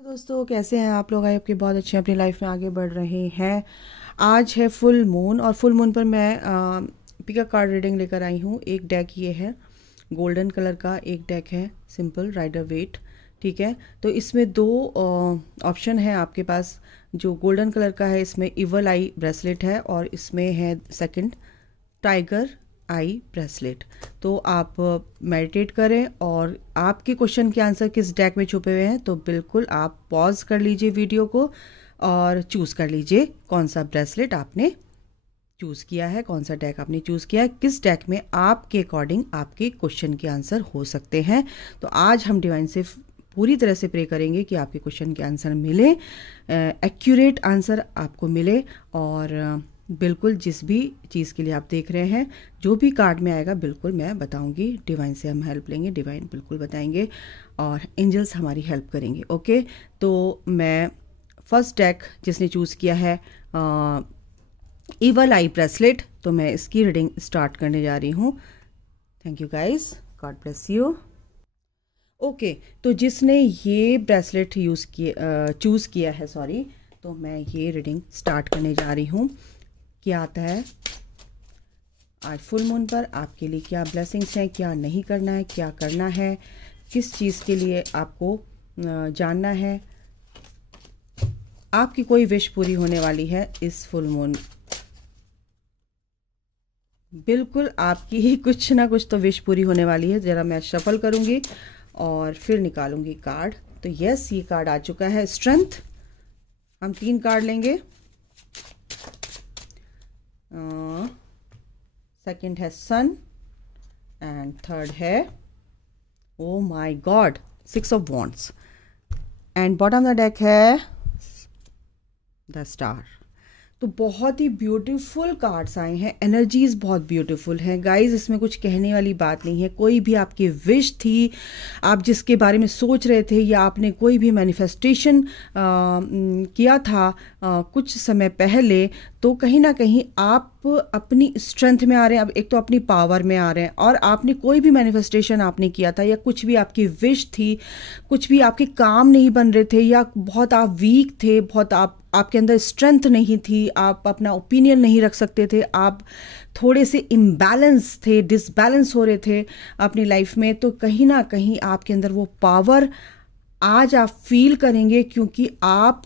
तो दोस्तों कैसे हैं आप लोग? आपके बहुत अच्छे अपनी लाइफ में आगे बढ़ रहे हैं। आज है फुल मून और फुल मून पर मैं पिका कार्ड रीडिंग लेकर आई हूँ। एक डेक ये है गोल्डन कलर का, एक डेक है सिंपल राइडर वेट। ठीक है, तो इसमें दो ऑप्शन है आपके पास। जो गोल्डन कलर का है इसमें इवल आई ब्रेसलेट है और इसमें है सेकंड टाइगर आई ब्रेसलेट। तो आप मेडिटेट करें और आपके क्वेश्चन के आंसर किस डेक में छुपे हुए हैं तो बिल्कुल आप पॉज कर लीजिए वीडियो को और चूज़ कर लीजिए कौन सा ब्रेसलेट आपने चूज़ किया है, कौन सा डेक आपने चूज़ किया है, किस डेक में आपके अकॉर्डिंग आपके क्वेश्चन के आंसर हो सकते हैं। तो आज हम डिवाइन से पूरी तरह से प्रे करेंगे कि आपके क्वेश्चन के आंसर मिले, एक्यूरेट आंसर आपको मिले और बिल्कुल जिस भी चीज़ के लिए आप देख रहे हैं जो भी कार्ड में आएगा बिल्कुल मैं बताऊंगी। डिवाइन से हम हेल्प लेंगे, डिवाइन बिल्कुल बताएंगे और एंजल्स हमारी हेल्प करेंगे। ओके, तो मैं फर्स्ट डेक जिसने चूज़ किया है इवल आई ब्रेसलेट, तो मैं इसकी रीडिंग स्टार्ट करने जा रही हूँ। Thank you guys, God bless you. Okay, तो जिसने ये ब्रेसलेट चूज़ किया है तो मैं ये रीडिंग स्टार्ट करने जा रही हूँ। क्या आता है आज फुल मून पर आपके लिए, क्या ब्लेसिंग्स हैं, क्या नहीं करना है, क्या करना है, किस चीज़ के लिए आपको जानना है। आपकी कोई विश पूरी होने वाली है इस फुल मून, बिल्कुल आपकी ही कुछ ना कुछ तो विश पूरी होने वाली है। ज़रा मैं शफल करूँगी और फिर निकालूंगी कार्ड। तो यस, ये कार्ड आ चुका है स्ट्रेंथ। हम 3 कार्ड लेंगे। सेकंड है सन एंड थर्ड है oh my God 6 of wands and bottom the deck है द स्टार। तो बहुत ही ब्यूटीफुल कार्ड्स आए हैं, एनर्जीज बहुत ब्यूटीफुल हैं गाइज। इसमें कुछ कहने वाली बात नहीं है। कोई भी आपकी विश थी, आप जिसके बारे में सोच रहे थे या आपने कोई भी मैनिफेस्टेशन किया था कुछ समय पहले, तो कहीं ना कहीं आप अपनी स्ट्रेंथ में आ रहे हैं। अब एक तो अपनी पावर में आ रहे हैं और आपने कोई भी मैनिफेस्टेशन आपने किया था या कुछ भी आपकी विश थी, कुछ भी आपके काम नहीं बन रहे थे या बहुत आप वीक थे, बहुत आपके अंदर स्ट्रेंथ नहीं थी, आप अपना ओपिनियन नहीं रख सकते थे, आप थोड़े से इम्बैलेंस थे, डिसबैलेंस हो रहे थे अपनी लाइफ में, तो कहीं ना कहीं आपके अंदर वो पावर आज आप फील करेंगे क्योंकि आप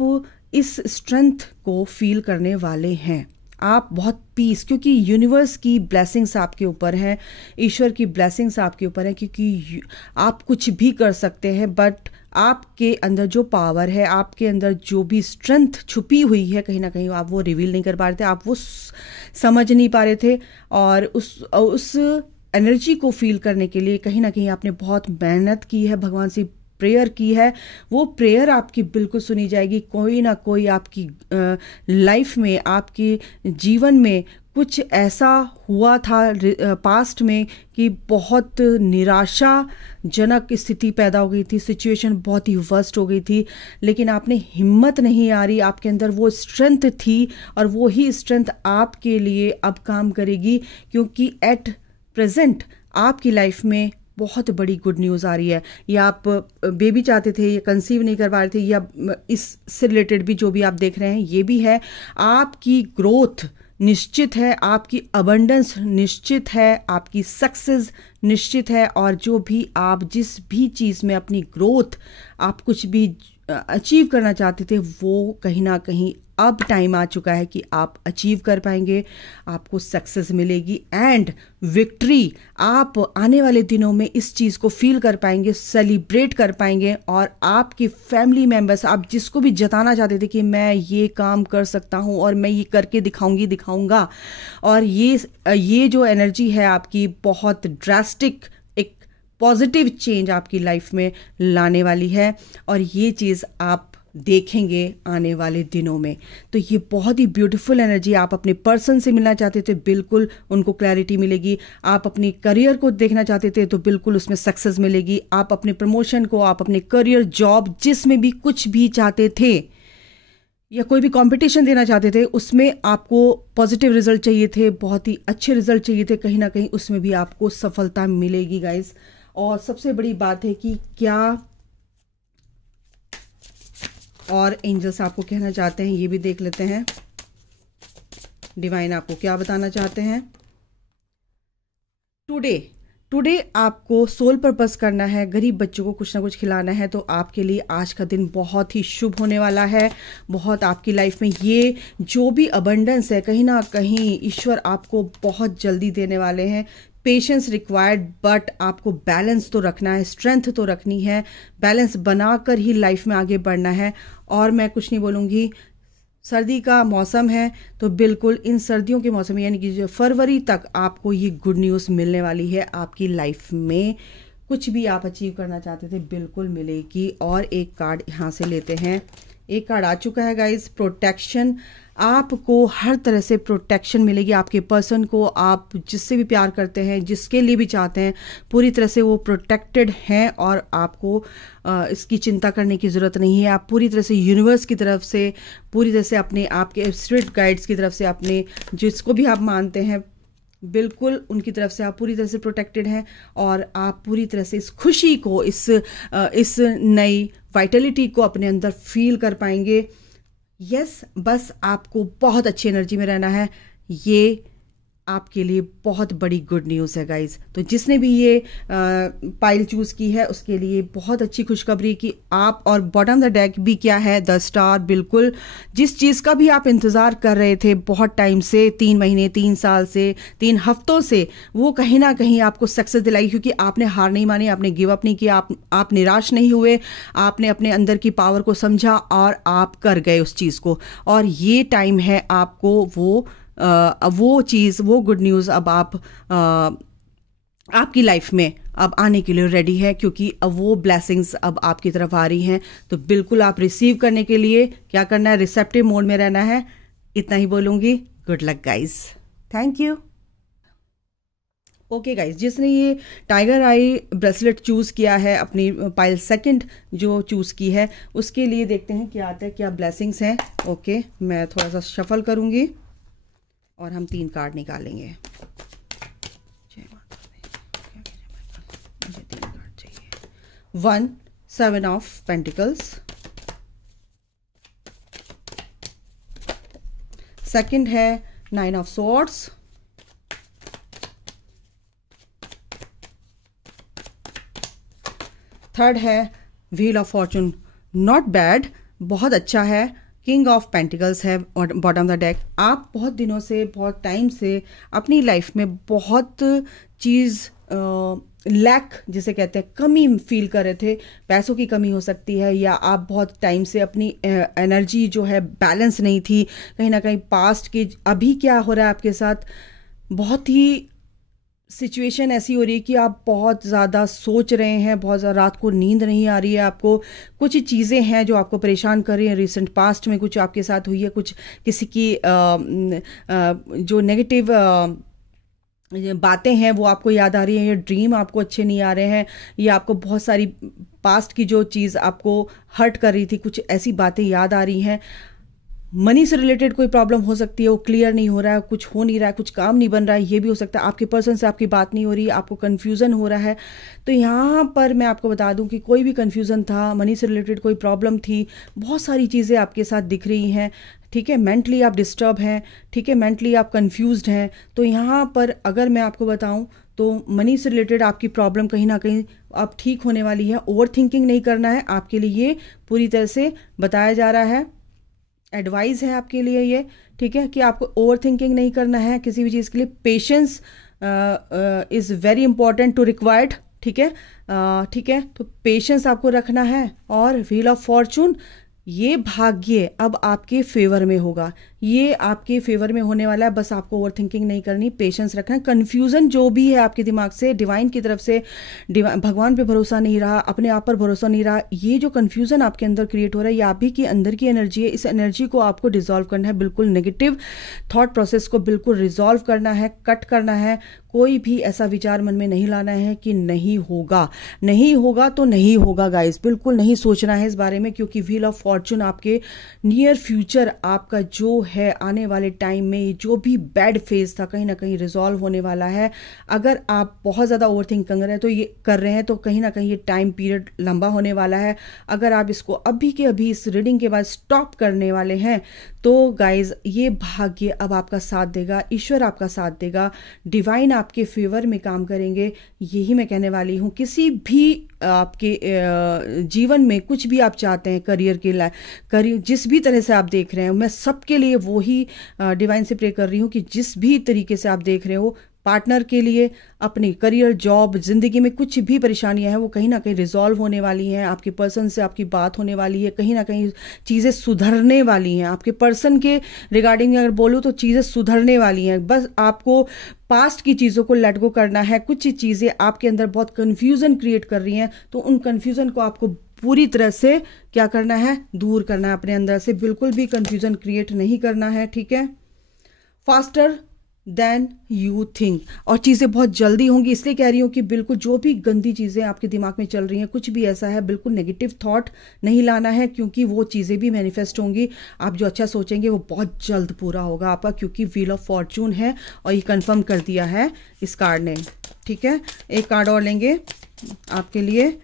इस स्ट्रेंथ को फील करने वाले हैं। आप बहुत पीस, क्योंकि यूनिवर्स की ब्लेसिंग्स आपके ऊपर हैं, ईश्वर की ब्लेसिंग्स आपके ऊपर हैं, क्योंकि आप कुछ भी कर सकते हैं बट आपके अंदर जो पावर है, आपके अंदर जो भी स्ट्रेंथ छुपी हुई है, कहीं ना कहीं आप वो रिवील नहीं कर पा रहे थे, आप वो समझ नहीं पा रहे थे। और उस एनर्जी को फील करने के लिए कहीं ना कहीं आपने बहुत मेहनत की है, भगवान से प्रेयर की है। वो प्रेयर आपकी बिल्कुल सुनी जाएगी। कोई ना कोई आपकी लाइफ में, आपके जीवन में कुछ ऐसा हुआ था पास्ट में कि बहुत निराशाजनक स्थिति पैदा हो गई थी, सिचुएशन बहुत ही वर्स्ट हो गई थी, लेकिन आपने हिम्मत नहीं आ रही, आपके अंदर वो स्ट्रेंथ थी और वो ही स्ट्रेंथ आपके लिए अब काम करेगी, क्योंकि एट प्रेजेंट आपकी लाइफ में बहुत बड़ी गुड न्यूज़ आ रही है। या आप बेबी चाहते थे या कंसीव नहीं कर पा रहे थे, या इससे रिलेटेड भी जो भी आप देख रहे हैं ये भी है। आपकी ग्रोथ निश्चित है, आपकी अबंडेंस निश्चित है, आपकी सक्सेस निश्चित है, और जो भी आप जिस भी चीज़ में अपनी ग्रोथ, आप कुछ भी अचीव करना चाहते थे, वो कहीं ना कहीं अब टाइम आ चुका है कि आप अचीव कर पाएंगे, आपको सक्सेस मिलेगी एंड विक्ट्री। आप आने वाले दिनों में इस चीज़ को फील कर पाएंगे, सेलिब्रेट कर पाएंगे, और आपके फैमिली मेंबर्स, आप जिसको भी जताना चाहते थे कि मैं ये काम कर सकता हूँ और मैं ये करके दिखाऊंगा, और ये जो एनर्जी है आपकी बहुत ड्रास्टिक पॉजिटिव चेंज आपकी लाइफ में लाने वाली है, और ये चीज़ आप देखेंगे आने वाले दिनों में। तो ये बहुत ही ब्यूटीफुल एनर्जी। आप अपने पर्सन से मिलना चाहते थे, बिल्कुल उनको क्लैरिटी मिलेगी। आप अपनी करियर को देखना चाहते थे तो बिल्कुल उसमें सक्सेस मिलेगी। आप अपने प्रमोशन को, आप अपने करियर, जॉब, जिसमें भी कुछ भी चाहते थे या कोई भी कंपटीशन देना चाहते थे, उसमें आपको पॉजिटिव रिजल्ट चाहिए थे, बहुत ही अच्छे रिजल्ट चाहिए थे, कहीं ना कहीं उसमें भी आपको सफलता मिलेगी गाइज। और सबसे बड़ी बात है कि क्या और एंजल्स आपको कहना चाहते हैं ये भी देख लेते हैं। डिवाइन आपको क्या बताना चाहते हैं। टुडे आपको सोल पर्पस करना है, गरीब बच्चों को कुछ ना कुछ खिलाना है, तो आपके लिए आज का दिन बहुत ही शुभ होने वाला है। बहुत आपकी लाइफ में ये जो भी अबंडेंस है कहीं ना कहीं ईश्वर आपको बहुत जल्दी देने वाले हैं। पेशेंस रिक्वायर्ड, बट आपको बैलेंस तो रखना है, स्ट्रेंथ तो रखनी है, बैलेंस बनाकर ही लाइफ में आगे बढ़ना है। और मैं कुछ नहीं बोलूँगी, सर्दी का मौसम है तो बिल्कुल इन सर्दियों के मौसम में यानी कि जो फरवरी तक आपको ये गुड न्यूज़ मिलने वाली है। आपकी लाइफ में कुछ भी आप अचीव करना चाहते थे बिल्कुल मिलेगी। और एक कार्ड यहाँ से लेते हैं, एक कार्ड आ चुका है गाइस, प्रोटेक्शन। आपको हर तरह से प्रोटेक्शन मिलेगी। आपके पर्सन को आप जिससे भी प्यार करते हैं, जिसके लिए भी चाहते हैं, पूरी तरह से वो प्रोटेक्टेड हैं और आपको इसकी चिंता करने की ज़रूरत नहीं है। आप पूरी तरह से यूनिवर्स की तरफ से, पूरी तरह से अपने आपके स्पिरिट गाइड्स की तरफ से, अपने जिसको भी आप मानते हैं बिल्कुल उनकी तरफ से आप पूरी तरह से प्रोटेक्टेड हैं। और आप पूरी तरह से इस खुशी को, इस नई वाइटलिटी को अपने अंदर फील कर पाएंगे। यस, बस आपको बहुत अच्छी एनर्जी में रहना है। ये आपके लिए बहुत बड़ी गुड न्यूज़ है गाइज। तो जिसने भी ये पाइल चूज़ की है उसके लिए बहुत अच्छी खुशखबरी कि आप, और बॉटम द डेक भी क्या है, द स्टार। बिल्कुल जिस चीज़ का भी आप इंतज़ार कर रहे थे बहुत टाइम से, 3 महीने, 3 साल से, 3 हफ्तों से, वो कहीं ना कहीं आपको सक्सेस दिलाई, क्योंकि आपने हार नहीं मानी, आपने गिव अप नहीं किया, आप निराश नहीं हुए, आपने अपने अंदर की पावर को समझा और आप कर गए उस चीज़ को। और ये टाइम है आपको वो चीज़, वो गुड न्यूज़ अब आपकी लाइफ में अब आने के लिए रेडी है, क्योंकि अब वो ब्लेसिंग्स अब आपकी तरफ आ रही हैं। तो बिल्कुल आप रिसीव करने के लिए क्या करना है, रिसेप्टिव मोड में रहना है। इतना ही बोलूँगी। Good luck guys, thank you. Okay guys, जिसने ये टाइगर आई ब्रेसलेट चूज़ किया है, अपनी पाइल सेकंड जो चूज़ की है, उसके लिए देखते हैं क्या आता है, क्या ब्लेसिंग्स हैं। ओके, मैं थोड़ा सा शफल करूँगी और हम 3 कार्ड निकालेंगे। जय माता दी, मुझे 3 कार्ड चाहिए। 1 7 ऑफ पेंटिकल्स, सेकंड है 9 ऑफ सॉर्ड्स, थर्ड है wheel of Fortune. Not bad, बहुत अच्छा है। किंग ऑफ पेंटिकल्स है बॉटम द डेक। आप बहुत दिनों से, बहुत टाइम से अपनी लाइफ में बहुत चीज़ लैक जिसे कहते हैं, कमी फील कर रहे थे। पैसों की कमी हो सकती है, या आप बहुत टाइम से अपनी एनर्जी जो है बैलेंस नहीं थी। कहीं ना कहीं पास्ट की, अभी क्या हो रहा है आपके साथ, बहुत ही सिचुएशन ऐसी हो रही है कि आप बहुत ज़्यादा सोच रहे हैं, बहुत ज़्यादा रात को नींद नहीं आ रही है आपको। कुछ चीज़ें हैं जो आपको परेशान कर रही हैं। रिसेंट पास्ट में कुछ आपके साथ हुई है, कुछ किसी की जो नेगेटिव बातें हैं वो आपको याद आ रही हैं, या ड्रीम आपको अच्छे नहीं आ रहे हैं, या आपको बहुत सारी पास्ट की जो चीज़ आपको हर्ट कर रही थी, कुछ ऐसी बातें याद आ रही हैं। मनी से रिलेटेड कोई प्रॉब्लम हो सकती है, वो क्लियर नहीं हो रहा है, कुछ हो नहीं रहा है, कुछ काम नहीं बन रहा है, ये भी हो सकता है। आपके पर्सन से आपकी बात नहीं हो रही, आपको कन्फ्यूज़न हो रहा है। तो यहाँ पर मैं आपको बता दूं कि कोई भी कन्फ्यूज़न था, मनी से रिलेटेड कोई प्रॉब्लम थी, बहुत सारी चीज़ें आपके साथ दिख रही हैं। ठीक है, मेंटली आप डिस्टर्ब हैं, ठीक है, मेंटली आप कन्फ्यूज्ड हैं। तो यहाँ पर अगर मैं आपको बताऊँ तो मनी से रिलेटेड आपकी प्रॉब्लम कहीं ना कहीं अब ठीक होने वाली है। ओवर थिंकिंग नहीं करना है, आपके लिए ये पूरी तरह से बताया जा रहा है, एडवाइस है आपके लिए ये, ठीक है, कि आपको ओवर थिंकिंग नहीं करना है किसी भी चीज़ के लिए। Patience is very important to required, ठीक है, ठीक है, तो पेशेंस आपको रखना है। और व्हील ऑफ फॉर्चून, ये भाग्य अब आपके फेवर में होगा, ये आपके फेवर में होने वाला है। बस आपको ओवर थिंकिंग नहीं करनी, पेशेंस रखना। कन्फ्यूज़न जो भी है आपके दिमाग से, डिवाइन की तरफ से, भगवान पे भरोसा नहीं रहा, अपने आप पर भरोसा नहीं रहा, ये जो कन्फ्यूज़न आपके अंदर क्रिएट हो रहा है, ये आप ही की अंदर की एनर्जी है। इस एनर्जी को आपको डिसॉल्व करना है, बिल्कुल नेगेटिव थॉट प्रोसेस को बिल्कुल रिजॉल्व करना है, कट करना है। कोई भी ऐसा विचार मन में नहीं लाना है कि नहीं होगा, नहीं होगा तो नहीं होगा गाइस, बिल्कुल नहीं सोचना है इस बारे में, क्योंकि व्हील ऑफ फॉर्चून आपके नियर फ्यूचर, आपका जो है आने वाले टाइम में जो भी बैड फेज था कहीं ना कहीं रिजॉल्व होने वाला है। अगर आप बहुत ज़्यादा ओवर थिंक कर रहे हैं तो ये कर रहे हैं तो कहीं ना कहीं ये टाइम पीरियड लंबा होने वाला है। अगर आप इसको अभी के अभी इस रीडिंग के बाद स्टॉप करने वाले हैं तो गाइज ये भाग्य अब आपका साथ देगा, ईश्वर आपका साथ देगा, डिवाइन आपके फेवर में काम करेंगे। यही मैं कहने वाली हूँ। किसी भी आपके जीवन में कुछ भी आप चाहते हैं, करियर के लिए, करियर जिस भी तरह से आप देख रहे हैं, मैं सबके लिए वो ही डिवाइन से प्रे कर रही हूँ कि जिस भी तरीके से आप देख रहे हो, पार्टनर के लिए, अपनी करियर, जॉब, जिंदगी में कुछ भी परेशानियां हैं वो कहीं ना कहीं रिजॉल्व होने वाली हैं। आपके पर्सन से आपकी बात होने वाली है, कहीं ना कहीं चीज़ें सुधरने वाली हैं। आपके पर्सन के रिगार्डिंग अगर बोलूँ तो चीज़ें सुधरने वाली हैं। बस आपको पास्ट की चीज़ों को लेट गो करना है। कुछ चीज़ें आपके अंदर बहुत कन्फ्यूज़न क्रिएट कर रही हैं, तो उन कन्फ्यूज़न को आपको पूरी तरह से क्या करना है, दूर करना है अपने अंदर से। बिल्कुल भी कन्फ्यूज़न क्रिएट नहीं करना है, ठीक है। फास्टर देन यू थिंक, और चीज़ें बहुत जल्दी होंगी। इसलिए कह रही हूँ कि बिल्कुल जो भी गंदी चीज़ें आपके दिमाग में चल रही हैं, कुछ भी ऐसा है, बिल्कुल नेगेटिव थॉट नहीं लाना है, क्योंकि वो चीज़ें भी मैनिफेस्ट होंगी। आप जो अच्छा सोचेंगे वो बहुत जल्द पूरा होगा आपका, क्योंकि व्हील ऑफ फॉर्चून है और ये कंफर्म कर दिया है इस कार्ड ने, ठीक है। एक कार्ड और लेंगे आपके लिए,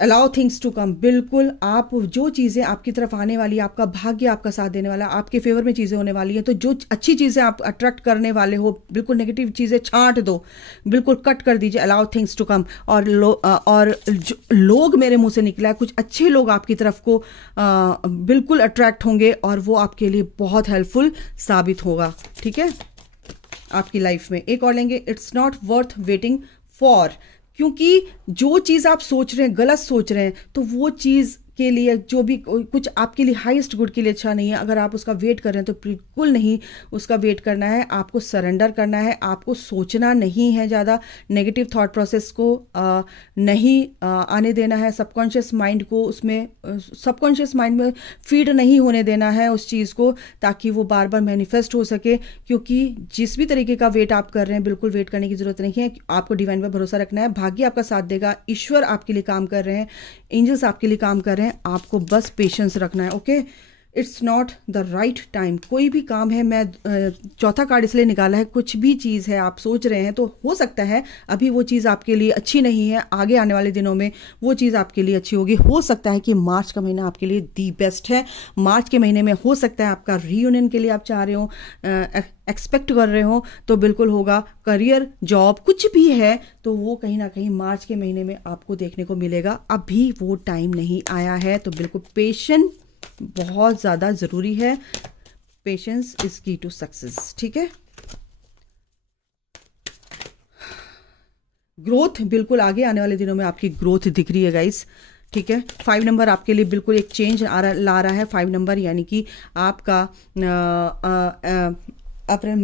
अलाउ थिंग्स टू कम। बिल्कुल आप जो चीज़ें आपकी तरफ आने वाली है, आपका भाग्य आपका साथ देने वाला, आपके फेवर में चीज़ें होने वाली हैं, तो जो अच्छी चीज़ें आप अट्रैक्ट करने वाले हो, बिल्कुल नेगेटिव चीज़ें छांट दो, बिल्कुल कट कर दीजिए। Allow things to come. और लोग मेरे मुंह से निकला है, कुछ अच्छे लोग आपकी तरफ को बिल्कुल अट्रैक्ट होंगे और वो आपके लिए बहुत हेल्पफुल साबित होगा, ठीक है, आपकी लाइफ में। एक और लेंगे, it's not worth waiting for, क्योंकि जो चीज़ आप सोच रहे हैं, गलत सोच रहे हैं, तो वो चीज़ के लिए जो भी कुछ आपके लिए हाईएस्ट गुड के लिए अच्छा नहीं है। अगर आप उसका वेट कर रहे हैं तो बिल्कुल नहीं उसका वेट करना है, आपको सरेंडर करना है, आपको सोचना नहीं है ज़्यादा, नेगेटिव थॉट प्रोसेस को नहीं आने देना है, सबकॉन्शियस माइंड को उसमें सबकॉन्शियस माइंड में फीड नहीं होने देना है उस चीज़ को, ताकि वो बार बार मैनिफेस्ट हो सके। क्योंकि जिस भी तरीके का वेट आप कर रहे हैं, बिल्कुल वेट करने की ज़रूरत नहीं है, आपको डिवाइन पर भरोसा रखना है। भाग्य आपका साथ देगा, ईश्वर आपके लिए काम कर रहे हैं, एंजल्स आपके लिए काम कर रहे हैं, आपको बस पेशेंस रखना है, okay. It's not the right time. कोई भी काम है, मैं चौथा कार्ड इसलिए निकाला है, कुछ भी चीज़ है आप सोच रहे हैं तो हो सकता है अभी वो चीज़ आपके लिए अच्छी नहीं है, आगे आने वाले दिनों में वो चीज़ आपके लिए अच्छी होगी। हो सकता है कि मार्च का महीना आपके लिए दी बेस्ट है। मार्च के महीने में हो सकता है आपका रीयूनियन के लिए आप चाह रहे हो, एक्सपेक्ट कर रहे हो, तो बिल्कुल होगा। करियर, जॉब, कुछ भी है तो वो कहीं ना कहीं मार्च के महीने में आपको देखने को मिलेगा। अभी वो टाइम नहीं आया है, तो बिल्कुल पेशेंस बहुत ज़्यादा ज़रूरी है। पेशेंस इज की टू सक्सेस, ठीक है। ग्रोथ, बिल्कुल आगे आने वाले दिनों में आपकी ग्रोथ दिख रही है गाइस, ठीक है। 5 नंबर आपके लिए बिल्कुल एक चेंज ला रहा है। 5 नंबर यानी कि आपका अप्रैल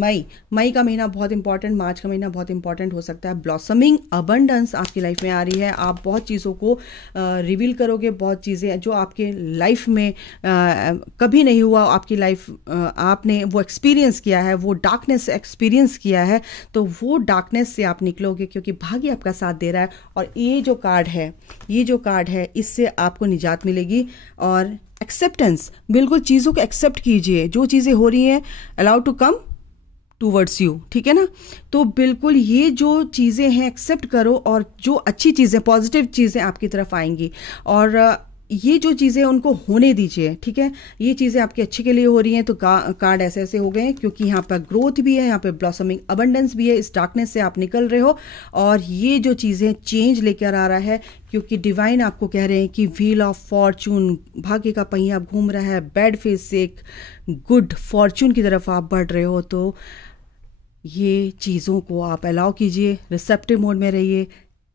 मई का महीना बहुत इंपॉर्टेंट, मार्च का महीना बहुत इंपॉर्टेंट हो सकता है। ब्लॉसमिंग अबंडेंस आपकी लाइफ में आ रही है। आप बहुत चीज़ों को रिवील करोगे, बहुत चीज़ें जो आपके लाइफ में कभी नहीं हुआ, आपकी लाइफ आपने वो एक्सपीरियंस किया है, वो डार्कनेस एक्सपीरियंस किया है, तो वो डार्कनेस से आप निकलोगे, क्योंकि भाग्य आपका साथ दे रहा है। और ये जो कार्ड है इससे आपको निजात मिलेगी। और एक्सेप्टेंस, बिल्कुल चीज़ों को एक्सेप्ट कीजिए, जो चीज़ें हो रही हैं allow to come towards you, ठीक है ना। तो बिल्कुल ये जो चीज़ें हैं एक्सेप्ट करो, और जो अच्छी चीज़ें, पॉजिटिव चीज़ें आपकी तरफ आएंगी, और ये जो चीज़ें उनको होने दीजिए, ठीक है। ये चीज़ें आपके अच्छे के लिए हो रही हैं, तो कार्ड ऐसे ऐसे हो गए हैं, क्योंकि यहाँ पर ग्रोथ भी है, यहाँ पे ब्लॉसमिंग अबंडेंस भी है, इस डार्कनेस से आप निकल रहे हो, और ये जो चीज़ें चेंज लेकर आ रहा है, क्योंकि डिवाइन आपको कह रहे हैं कि व्हील ऑफ फॉर्चून, भाग्य का पहिया घूम रहा है, बैड फेज से एक गुड फॉर्चून की तरफ आप बढ़ रहे हो। तो ये चीज़ों को आप अलाउ कीजिए, रिसेप्टिव मोड में रहिए।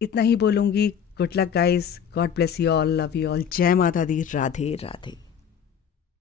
इतना ही बोलूँगी। Good luck guys, God bless you all, love you all, जय माता दी, राधे राधे।